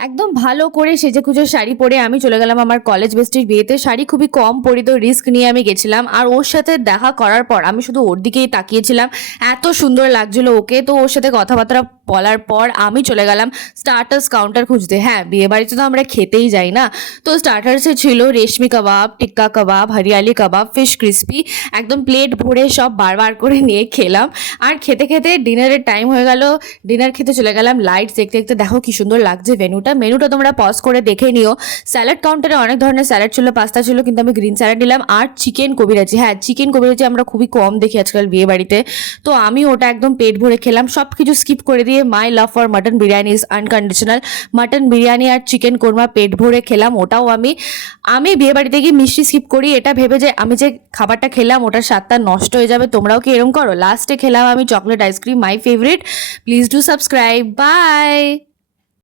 একদম ভালো করে সেজেগুজে শাড়ি পরে আমি চলে গেলাম আমার কলেজ বেস্টির বিয়েতে। শাড়ি খুবই কম পরি, তো রিস্ক নিয়ে আমি গেছিলাম। আর ওর সাথে দেখা করার পর আমি শুধু ওর দিকেই তাকিয়েছিলাম, এত সুন্দর লাগছিল ওকে। তো ওর সাথে কথাবার্তা বলার পর আমি চলে গেলাম স্টার্টার্স কাউন্টার খুঁজতে। হ্যাঁ, বিয়ে বাড়িতে তো আমরা খেতেই যাই না। তো স্টার্টার্সে ছিল রেশমি কাবাব, টিক্কা কাবাব, হরিয়ালি কাবাব, ফিশ ক্রিস্পি। একদম প্লেট ভরে সব বারবার করে নিয়ে খেলাম। আর খেতে খেতে ডিনারের টাইম হয়ে গেল। ডিনার খেতে চলে গেলাম। লাইটস দেখতে দেখতে দেখো কি সুন্দর লাগছে মেনুটা তোমরা পজ করে দেখে নিও। স্যালাড কাউন্টারে অনেক ধরনের স্যালাড ছিল, পাস্তা ছিল, কিন্তু আমি গ্রিন স্যালাড নিলাম। আর চিকেন কবিরাজি, হ্যাঁ চিকেন কবিরাজি আমরা খুবই কম দেখি আজকাল বিয়ে বাড়িতে। তো আমি ওটা একদম পেট ভরে খেলাম, সব কিছু স্কিপ করে দিয়ে my love for mutton biryani is unconditional. Mutton biryani আর চিকেন কোরমা পেট ভরে খেলাম। ওটাও আমি আমি বিয়ে বাড়িতে গিয়ে মিষ্টি স্কিপ করি এটা ভেবে যে আমি যে খাবারটা খেলাম ওটার স্বাদটা নষ্ট হয়ে যাবে। তোমরাও কি এরকম করো? লাস্টে খেলাম আমি chocolate ice cream, my favourite. Please do subscribe. By.